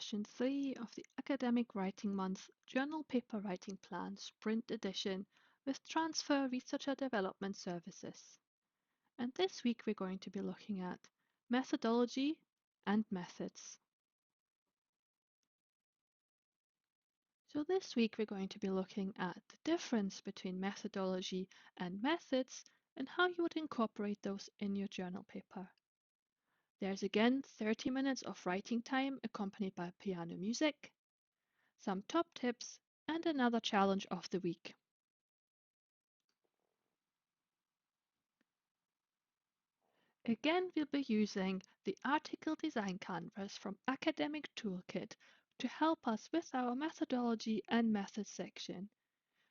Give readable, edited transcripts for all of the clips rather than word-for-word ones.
session 3 of the Academic Writing Month Journal Paper Writing Plan Sprint Edition with Transfer Researcher Development Services. And this week we're going to be looking at methodology and methods. So this week we're going to be looking at the difference between methodology and methods and how you would incorporate those in your journal paper. There's again 30 minutes of writing time accompanied by piano music, some top tips, and another challenge of the week. Again, we'll be using the article design canvas from Academic Toolkit to help us with our methodology and methods section.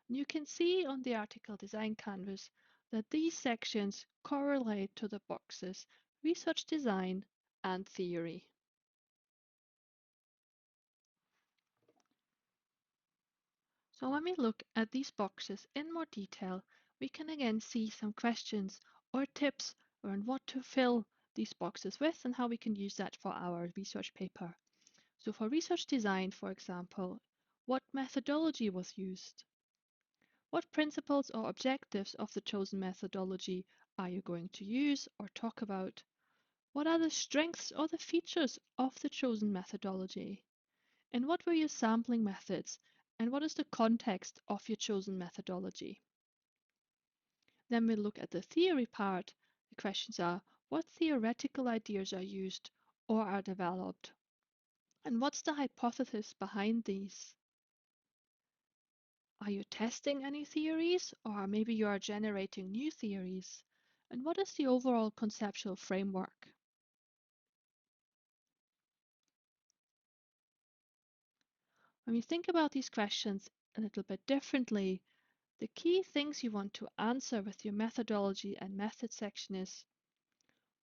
You can see on the article design canvas that these sections correlate to the boxes research design and theory. So when we look at these boxes in more detail, we can again see some questions or tips on what to fill these boxes with and how we can use that for our research paper. So for research design, for example, what methodology was used? What principles or objectives of the chosen methodology are you going to use or talk about? What are the strengths or the features of the chosen methodology? And what were your sampling methods? And what is the context of your chosen methodology? Then we look at the theory part. The questions are, what theoretical ideas are used or are developed? And what's the hypothesis behind these? Are you testing any theories, or maybe you are generating new theories? And what is the overall conceptual framework? When we think about these questions a little bit differently, the key things you want to answer with your methodology and method section is,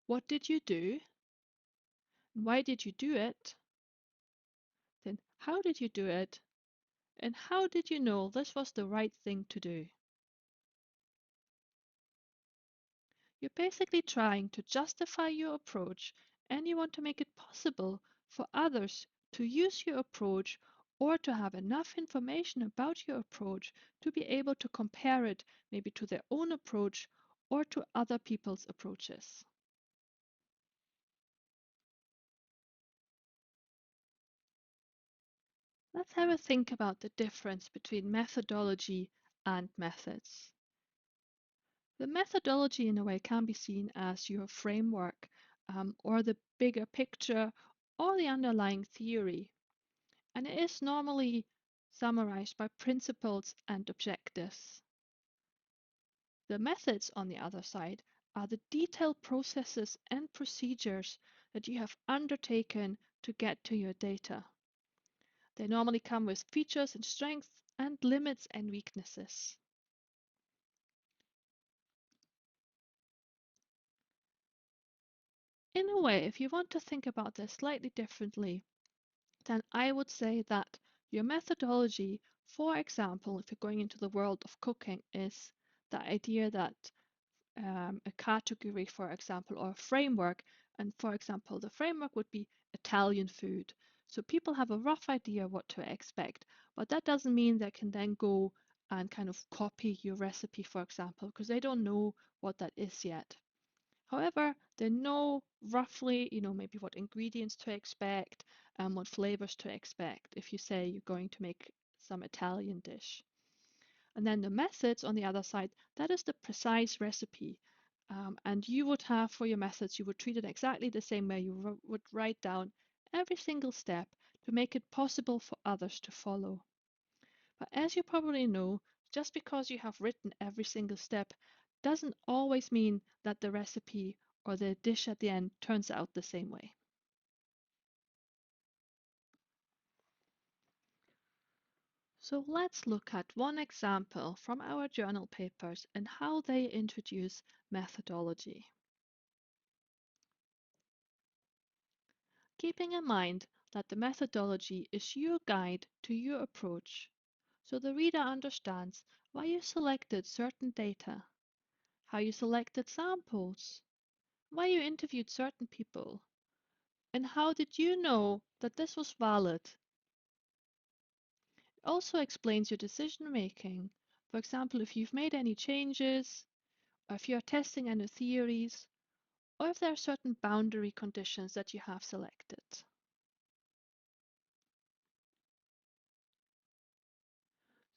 what did you do? Why did you do it? Then how did you do it? And how did you know this was the right thing to do? You're basically trying to justify your approach and you want to make it possible for others to use your approach or to have enough information about your approach to be able to compare it maybe to their own approach or to other people's approaches. Let's have a think about the difference between methodology and methods. The methodology, in a way, can be seen as your framework or the bigger picture or the underlying theory, and it is normally summarized by principles and objectives. The methods, on the other side, are the detailed processes and procedures that you have undertaken to get to your data. They normally come with features and strengths and limits and weaknesses. In a way, if you want to think about this slightly differently, then I would say that your methodology, for example, if you're going into the world of cooking, is the idea that a category, for example, or a framework, and for example, the framework would be Italian food. So people have a rough idea what to expect, but that doesn't mean they can then go and kind of copy your recipe, for example, because they don't know what that is yet. However, they know roughly, maybe what ingredients to expect and what flavors to expect if you say you're going to make some Italian dish. And then the methods on the other side, that is the precise recipe. And you would have for your methods, you would treat it exactly the same way. You would write down every single step to make it possible for others to follow. But as you probably know, just because you have written every single step doesn't always mean that the recipe or the dish at the end turns out the same way. So let's look at one example from our journal papers and how they introduce methodology. Keeping in mind that the methodology is your guide to your approach, so the reader understands why you selected certain data, how you selected samples, why you interviewed certain people, And how did you know that this was valid? It also explains your decision making. For example, if you've made any changes, or if you're testing any theories, or if there are certain boundary conditions that you have selected.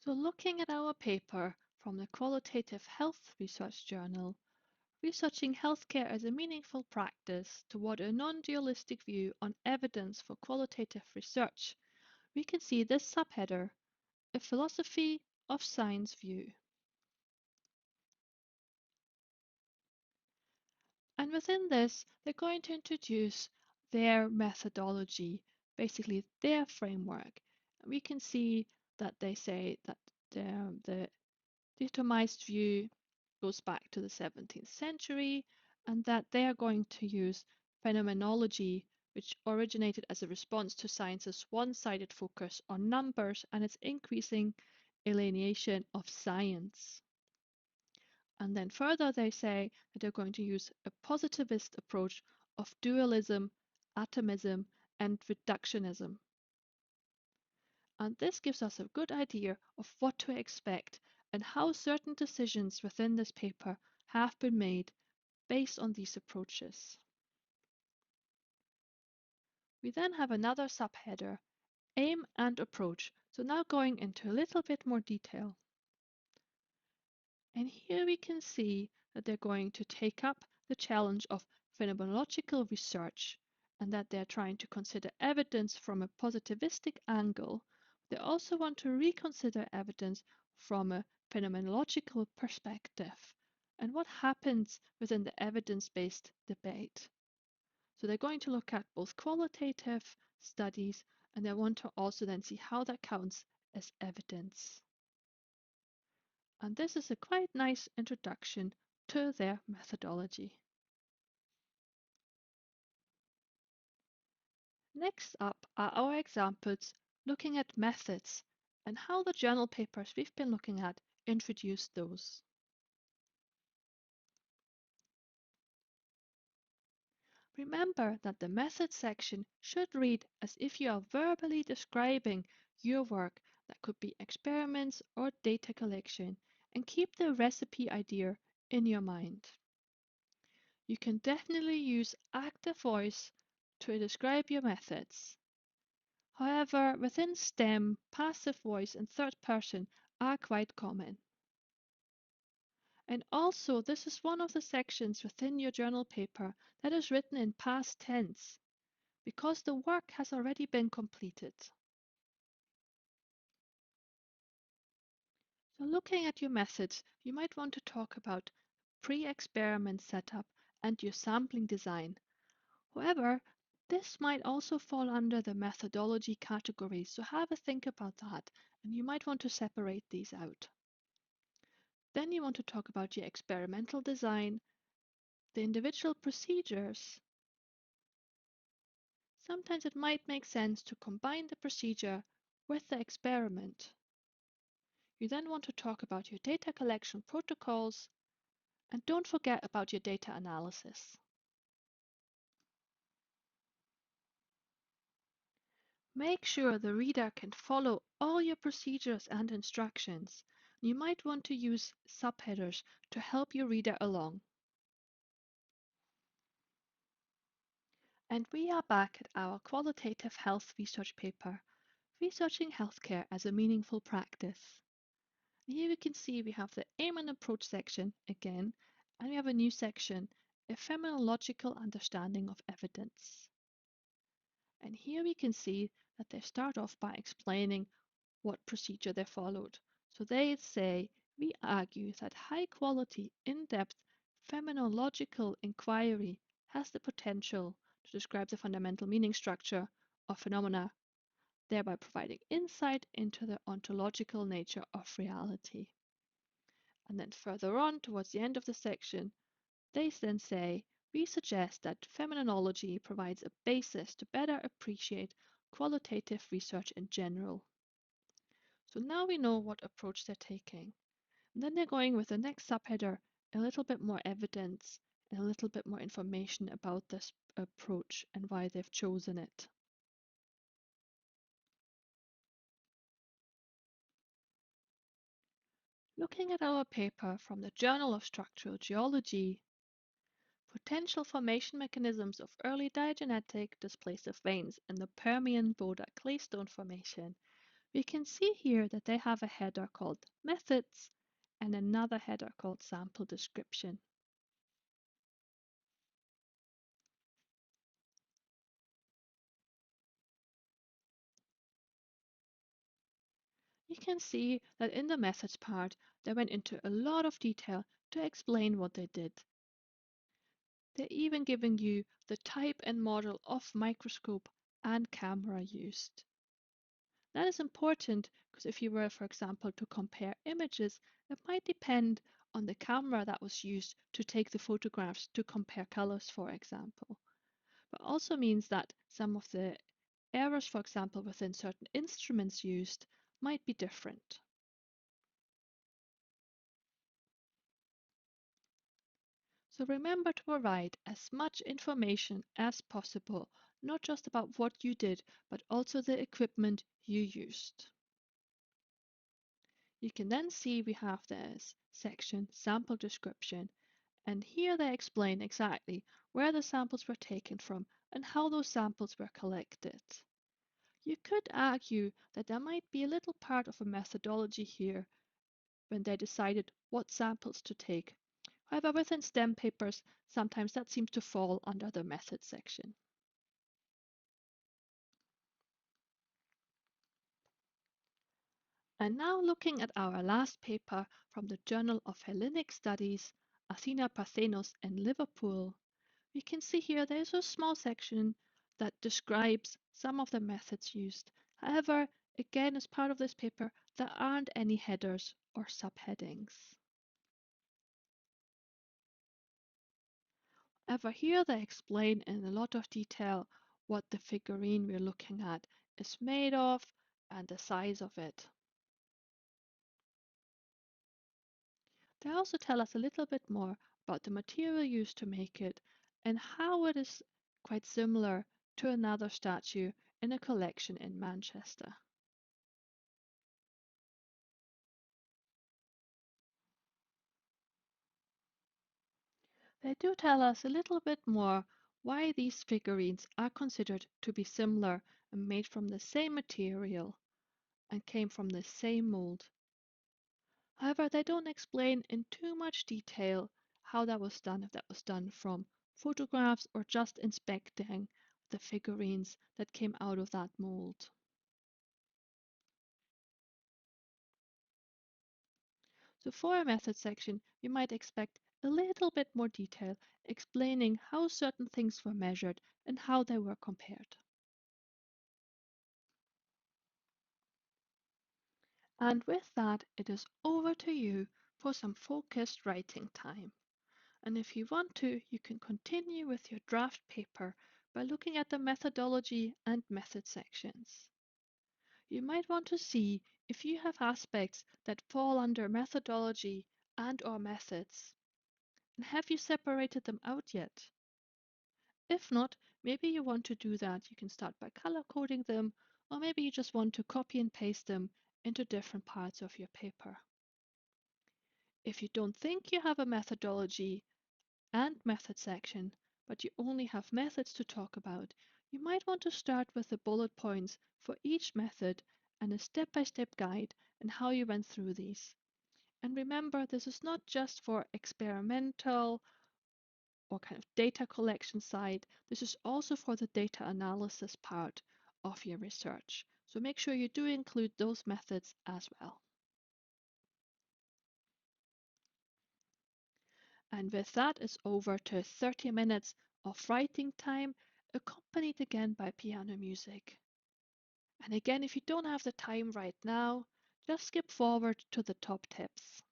So looking at our paper from the Qualitative Health Research Journal, researching healthcare as a meaningful practice toward a non-dualistic view on evidence for qualitative research, we can see this subheader, a philosophy of science view. And within this, they're going to introduce their methodology, basically their framework. And we can see that they say that the determinist view goes back to the 17th century and that they are going to use phenomenology, which originated as a response to science's one-sided focus on numbers and its increasing alienation of science. And then further, they say that they're going to use a positivist approach of dualism, atomism, and reductionism. And this gives us a good idea of what to expect and how certain decisions within this paper have been made based on these approaches. We then have another subheader, aim and approach. So now going into a little bit more detail. And here we can see that they're going to take up the challenge of phenomenological research and that they're trying to consider evidence from a positivistic angle. They also want to reconsider evidence from a phenomenological perspective and what happens within the evidence-based debate. So they're going to look at both qualitative studies and they want to also then see how that counts as evidence. And this is a quite nice introduction to their methodology. Next up are our examples looking at methods and how the journal papers we've been looking at introduce those. Remember that the method section should read as if you are verbally describing your work that could be experiments or data collection, and keep the recipe idea in your mind. You can definitely use active voice to describe your methods. However, within STEM, passive voice and third person are quite common. And also, this is one of the sections within your journal paper that is written in past tense, because the work has already been completed. So looking at your methods, you might want to talk about pre-experiment setup and your sampling design. However, this might also fall under the methodology category, so have a think about that, and you might want to separate these out. Then you want to talk about your experimental design, the individual procedures. Sometimes it might make sense to combine the procedure with the experiment. You then want to talk about your data collection protocols, and don't forget about your data analysis. Make sure the reader can follow all your procedures and instructions. You might want to use subheaders to help your reader along. And we are back at our qualitative health research paper, Researching Healthcare as a Meaningful Practice. Here we can see we have the aim and approach section again, and we have a new section, a phenomenological understanding of evidence. And here we can see that they start off by explaining what procedure they followed. So they say, we argue that high quality, in-depth phenomenological inquiry has the potential to describe the fundamental meaning structure of phenomena, thereby providing insight into the ontological nature of reality. And then further on, towards the end of the section, they then say, we suggest that phenomenology provides a basis to better appreciate qualitative research in general. So now we know what approach they're taking. And then they're going with the next subheader, a little bit more evidence, and a little bit more information about this approach and why they've chosen it. Looking at our paper from the Journal of Structural Geology, Potential Formation Mechanisms of Early Diagenetic Displacive Veins in the Permian-Boda Claystone Formation, we can see here that they have a header called Methods and another header called Sample Description. You can see that in the methods part, they went into a lot of detail to explain what they did. They're even giving you the type and model of microscope and camera used. That is important because if you were, for example, to compare images, it might depend on the camera that was used to take the photographs to compare colors, for example. But also means that some of the errors, for example, within certain instruments used might be different. So remember to provide as much information as possible, not just about what you did, but also the equipment you used. You can then see we have this section, sample description, and here they explain exactly where the samples were taken from and how those samples were collected. You could argue that there might be a little part of a methodology here when they decided what samples to take. However, within STEM papers, sometimes that seems to fall under the method section. And now looking at our last paper from the Journal of Hellenic Studies, Athena Parthenos in Liverpool, we can see here there's a small section that describes some of the methods used. However, again, as part of this paper, there aren't any headers or subheadings. However, here they explain in a lot of detail what the figurine we're looking at is made of and the size of it. They also tell us a little bit more about the material used to make it and how it is quite similar to another statue in a collection in Manchester. They do tell us a little bit more why these figurines are considered to be similar and made from the same material and came from the same mold. However, they don't explain in too much detail how that was done, if that was done from photographs or just inspecting the figurines that came out of that mold. So for a method section, you might expect a little bit more detail explaining how certain things were measured and how they were compared. And with that, it is over to you for some focused writing time. And if you want to, you can continue with your draft paper by looking at the methodology and method sections. You might want to see if you have aspects that fall under methodology and/or methods. And have you separated them out yet? If not, maybe you want to do that. You can start by color coding them, or maybe you just want to copy and paste them into different parts of your paper. If you don't think you have a methodology and method section, but you only have methods to talk about, you might want to start with the bullet points for each method and a step-by-step guide on how you went through these. And remember, this is not just for experimental or kind of data collection side. This is also for the data analysis part of your research. So make sure you do include those methods as well. And with that, it's over to 30 minutes of writing time, accompanied again by piano music. And again, if you don't have the time right now, just skip forward to the top tips.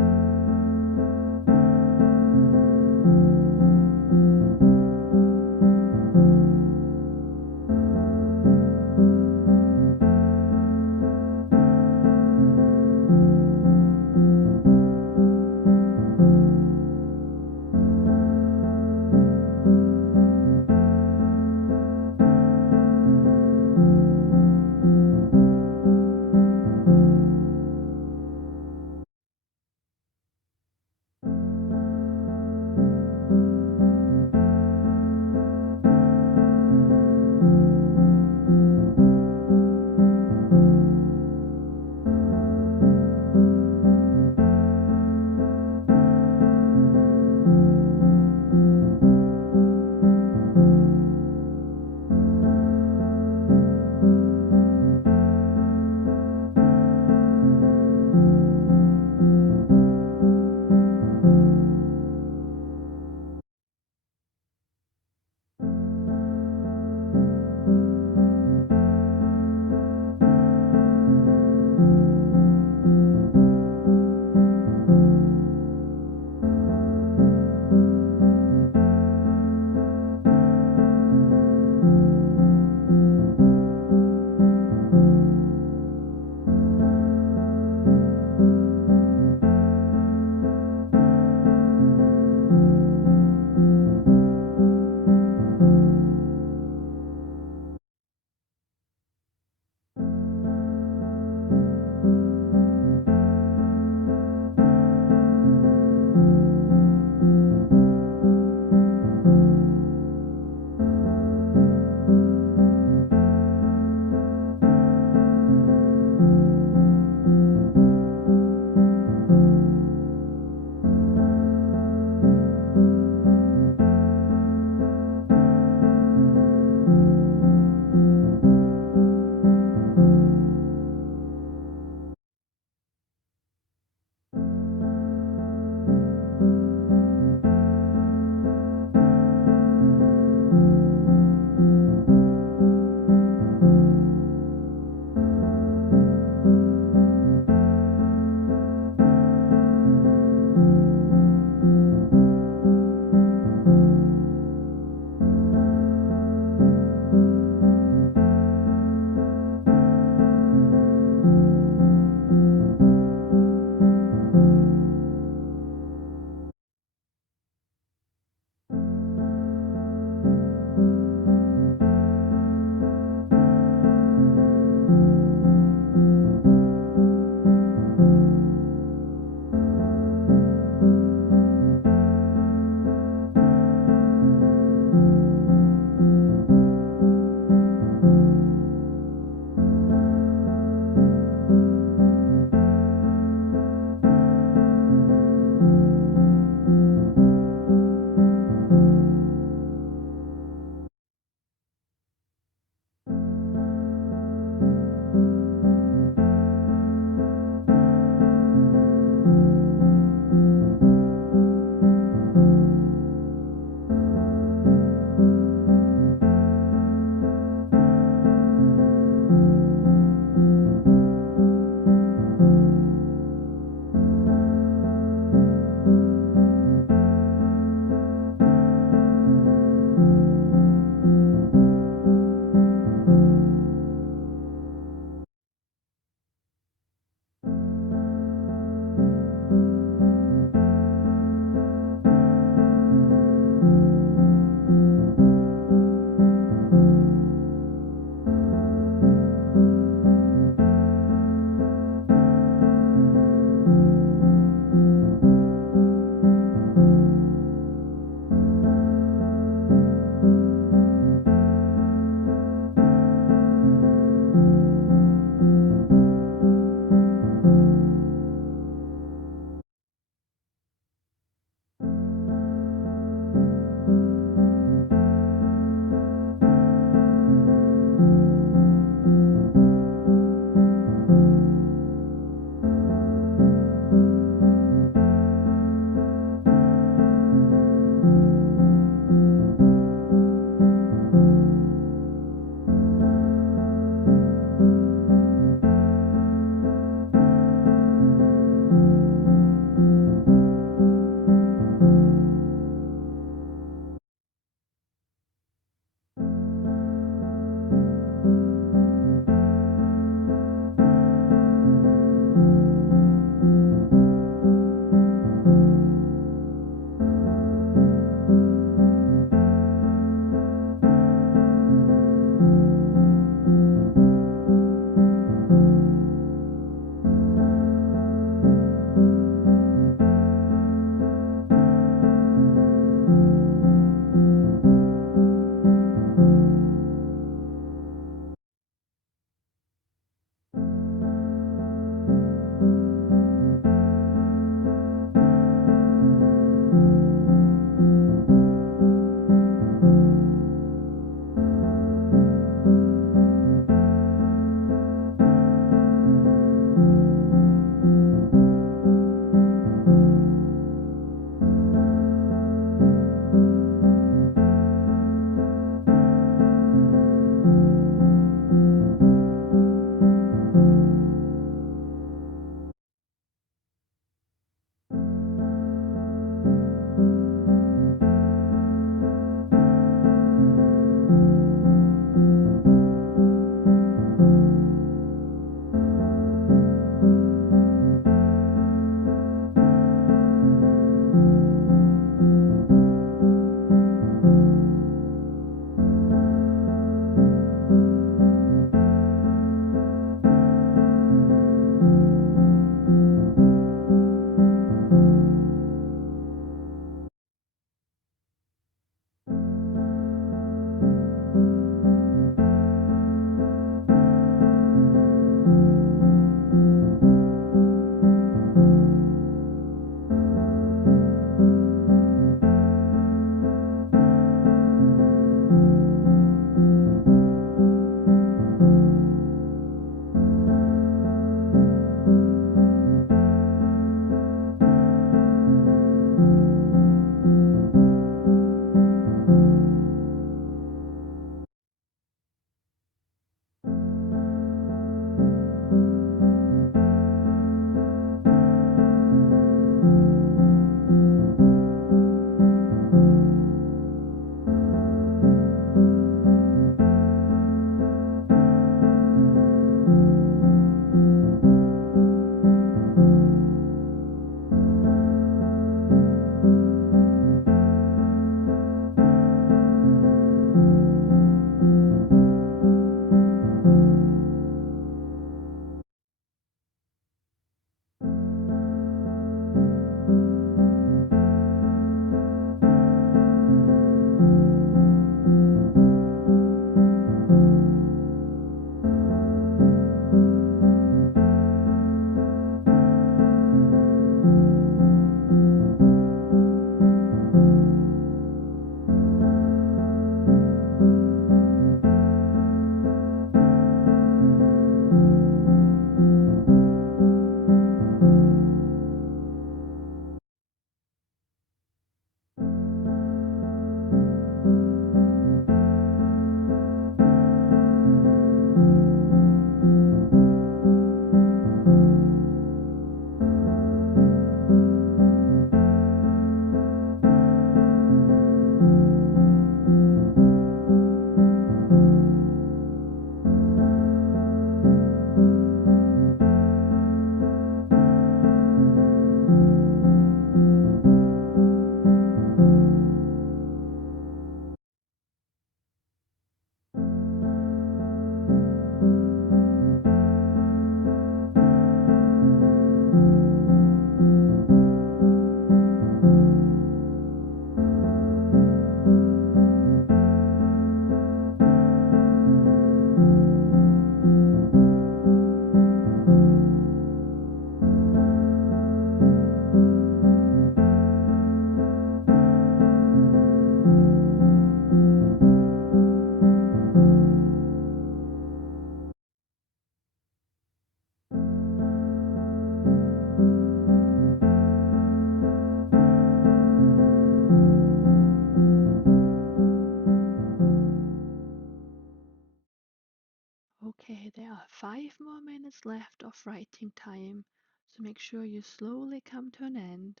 minutes left of writing time, so make sure you slowly come to an end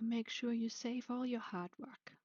and make sure you save all your hard work.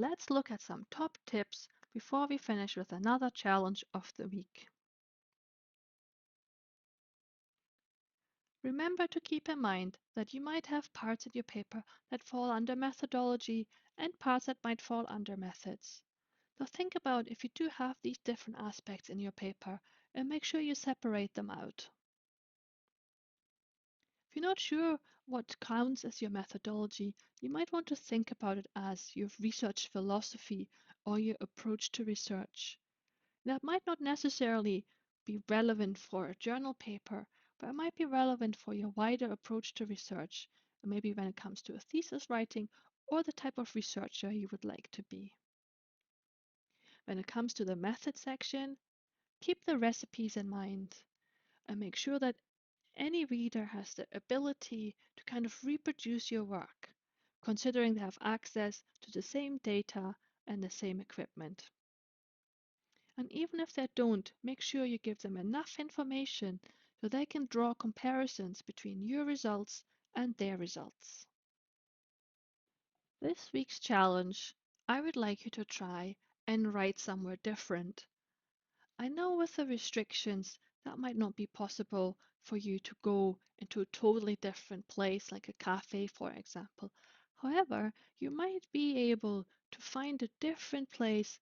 let's look at some top tips before we finish with another challenge of the week. Remember to keep in mind that you might have parts in your paper that fall under methodology and parts that might fall under methods. Now think about if you do have these different aspects in your paper and make sure you separate them out. If you're not sure what counts as your methodology, you might want to think about it as your research philosophy or your approach to research. That might not necessarily be relevant for a journal paper, but it might be relevant for your wider approach to research, and maybe when it comes to a thesis writing or the type of researcher you would like to be. When it comes to the method section, keep the recipes in mind and make sure that any reader has the ability to kind of reproduce your work, considering they have access to the same data and the same equipment. And even if they don't, make sure you give them enough information so they can draw comparisons between your results and their results. This week's challenge, I would like you to try and write somewhere different. I know with the restrictions that might not be possible for you to go into a totally different place like a cafe, for example. However, you might be able to find a different place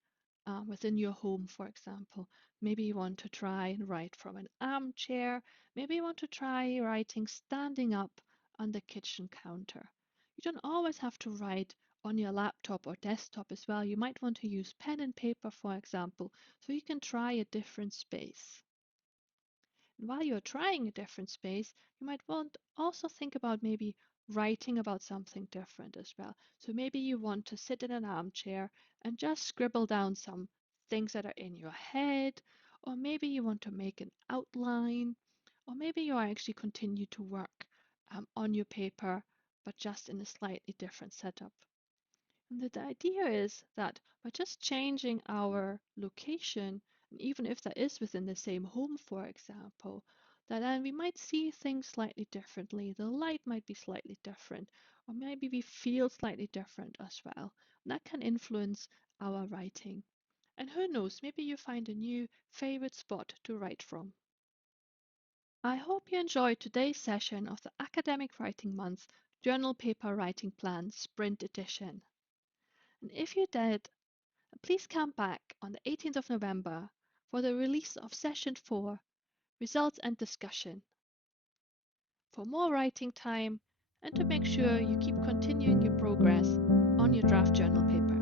within your home, for example. Maybe you want to try and write from an armchair. Maybe you want to try writing standing up on the kitchen counter. You don't always have to write on your laptop or desktop as well. You might want to use pen and paper, for example, so you can try a different space. And while you're trying a different space, you might want also think about maybe writing about something different as well. So maybe you want to sit in an armchair and just scribble down some things that are in your head, or maybe you want to make an outline, or maybe you actually continue to work on your paper, but just in a slightly different setup. And the idea is that by just changing our location, and even if that is within the same home, for example, that then we might see things slightly differently. The light might be slightly different, or maybe we feel slightly different as well. And that can influence our writing. And who knows, maybe you find a new favorite spot to write from. I hope you enjoyed today's session of the Academic Writing Month Journal Paper Writing Plan Sprint Edition. And if you did, please come back on the 18th of November for the release of Session 4, Results and Discussion. For more writing time and to make sure you keep continuing your progress on your draft journal paper.